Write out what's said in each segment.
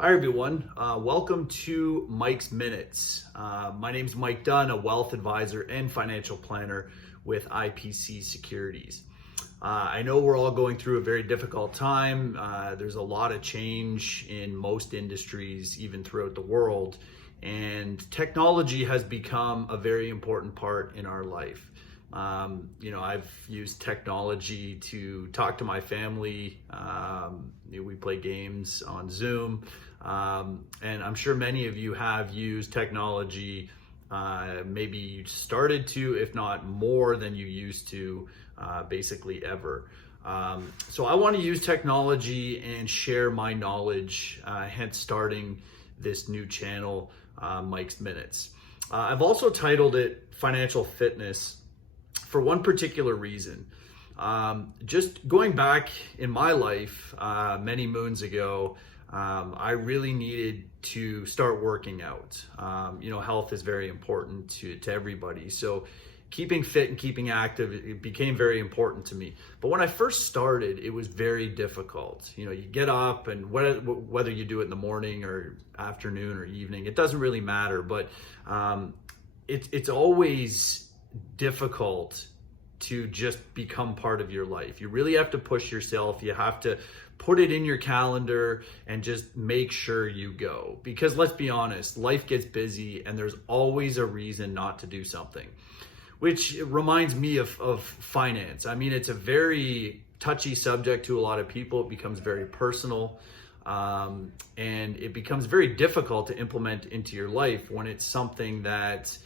Hi everyone, welcome to Mike's Minutes. My name is Mike Dunn, a wealth advisor and financial planner with IPC Securities. I know we're all going through a very difficult time. There's a lot of change in most industries, even throughout the world, and technology has become a very important part in our life. I've used technology to talk to my family. We play games on Zoom. And I'm sure many of you have used technology. Maybe you started to, if not more than you used to, basically ever. So I want to use technology and share my knowledge, hence starting this new channel, Mike's Minutes. I've also titled it Financial Fitness for one particular reason. Just going back in my life many moons ago, I really needed to start working out. Health is very important to everybody. So keeping fit and keeping active, it became very important to me. But when I first started, it was very difficult. You get up, and whether you do it in the morning or afternoon or evening, it doesn't really matter. But it's always difficult to just become part of your life. You really have to push yourself. You have to put it in your calendar and just make sure you go. Because let's be honest, life gets busy and there's always a reason not to do something. Which reminds me of finance. I mean, it's a very touchy subject to a lot of people. It becomes very personal. And it becomes very difficult to implement into your life when it's something that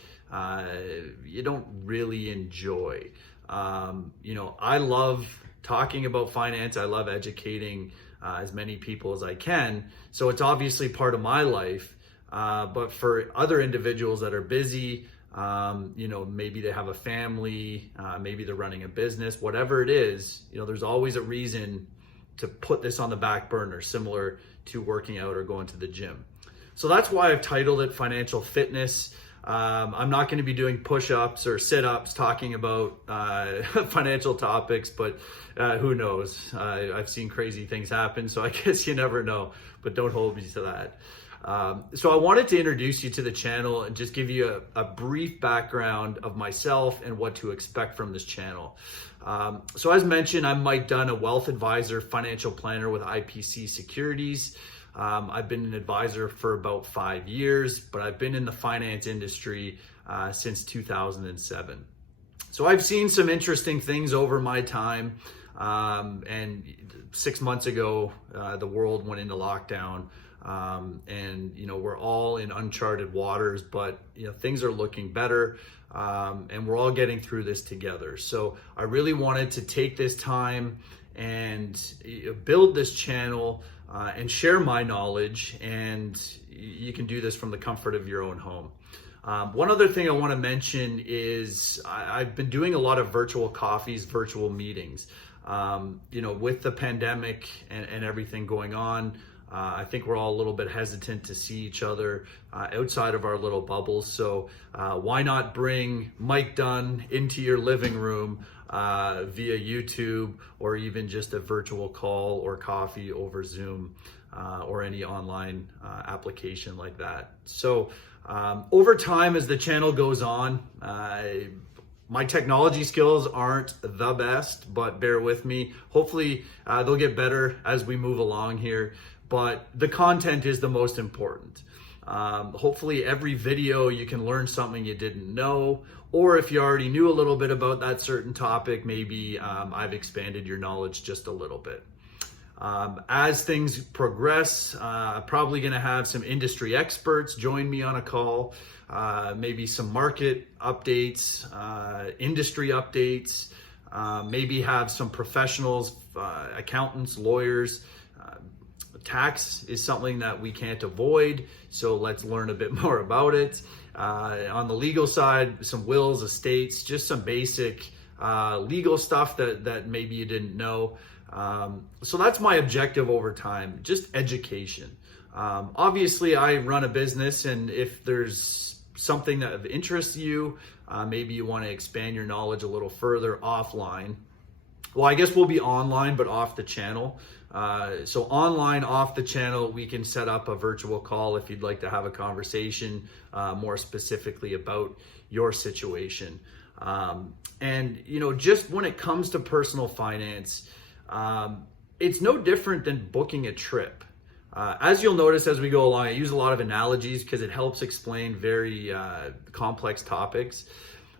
you don't really enjoy. I love talking about finance. I love educating as many people as I can. So it's obviously part of my life. But for other individuals that are busy, maybe they have a family, maybe they're running a business, whatever it is, there's always a reason to put this on the back burner, similar to working out or going to the gym. So that's why I've titled it Financial Fitness. I'm not going to be doing push-ups or sit-ups talking about financial topics, but who knows? I've seen crazy things happen, so I guess you never know, but don't hold me to that. So I wanted to introduce you to the channel and just give you a brief background of myself and what to expect from this channel. So as mentioned, I'm Mike Dunn, a wealth advisor, financial planner with IPC Securities. I've been an advisor for about 5 years, but I've been in the finance industry since 2007. So I've seen some interesting things over my time. And 6 months ago, the world went into lockdown. And we're all in uncharted waters, but things are looking better. And we're all getting through this together. So I really wanted to take this time and build this channel and share my knowledge, and you can do this from the comfort of your own home. One other thing I want to mention is I've been doing a lot of virtual coffees, virtual meetings. With the pandemic and everything going on, I think we're all a little bit hesitant to see each other outside of our little bubbles. So why not bring Mike Dunn into your living room via YouTube, or even just a virtual call or coffee over Zoom or any online application like that. So over time, as the channel goes on, my technology skills aren't the best, but bear with me. Hopefully they'll get better as we move along here. But the content is the most important. Hopefully every video you can learn something you didn't know, or if you already knew a little bit about that certain topic, maybe I've expanded your knowledge just a little bit. As things progress, probably gonna have some industry experts join me on a call, maybe some market updates, industry updates, maybe have some professionals, accountants, lawyers. Tax is something that we can't avoid, so let's learn a bit more about it. On the legal side, some wills, estates, just some basic legal stuff that maybe you didn't know. So that's my objective over time, just education. Obviously, I run a business, and if there's something that interests you, maybe you want to expand your knowledge a little further offline. Well, I guess we'll be online, but off the channel. So online, off the channel, we can set up a virtual call if you'd like to have a conversation more specifically about your situation. And just when it comes to personal finance, it's no different than booking a trip. As you'll notice as we go along, I use a lot of analogies because it helps explain very complex topics.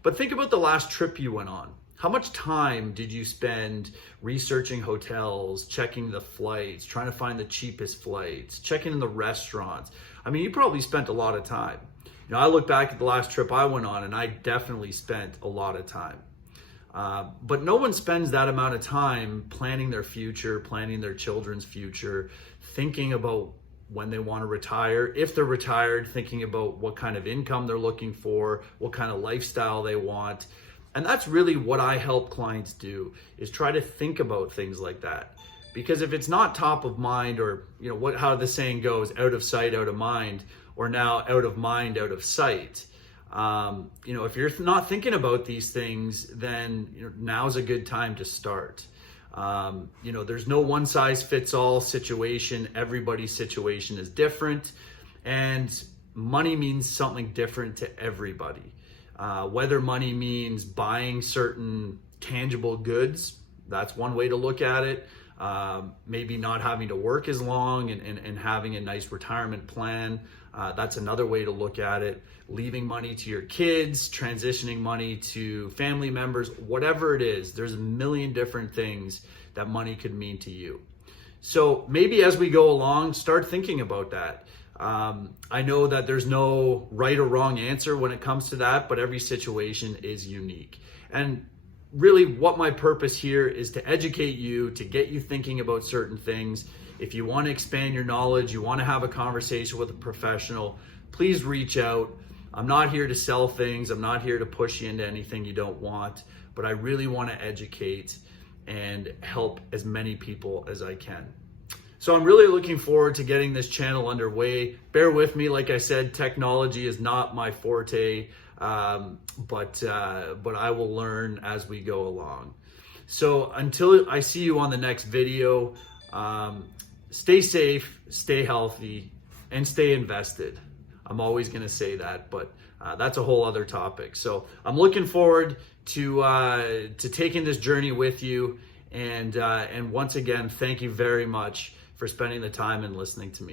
But think about the last trip you went on. How much time did you spend researching hotels, checking the flights, trying to find the cheapest flights, checking in the restaurants? I mean, you probably spent a lot of time. I look back at the last trip I went on and I definitely spent a lot of time. But no one spends that amount of time planning their future, planning their children's future, thinking about when they want to retire, if they're retired, thinking about what kind of income they're looking for, what kind of lifestyle they want. And that's really what I help clients do, is try to think about things like that. Because if it's not top of mind, or how the saying goes, out of sight, out of mind, or now out of mind, out of sight, if you're not thinking about these things, then now's a good time to start. There's no one size fits all situation. Everybody's situation is different, and money means something different to everybody. Whether money means buying certain tangible goods, that's one way to look at it. Maybe not having to work as long and having a nice retirement plan. That's another way to look at it. Leaving money to your kids, transitioning money to family members, whatever it is, there's a million different things that money could mean to you. So maybe as we go along, start thinking about that. I know that there's no right or wrong answer when it comes to that, but every situation is unique. And really what my purpose here is to educate you, to get you thinking about certain things. If you want to expand your knowledge, you want to have a conversation with a professional, please reach out. I'm not here to sell things. I'm not here to push you into anything you don't want, but I really want to educate and help as many people as I can. So I'm really looking forward to getting this channel underway. Bear with me, like I said, technology is not my forte, but I will learn as we go along. So until I see you on the next video, stay safe, stay healthy, and stay invested. I'm always gonna say that, but that's a whole other topic. So I'm looking forward to taking this journey with you. And once again, thank you very much for spending the time and listening to me.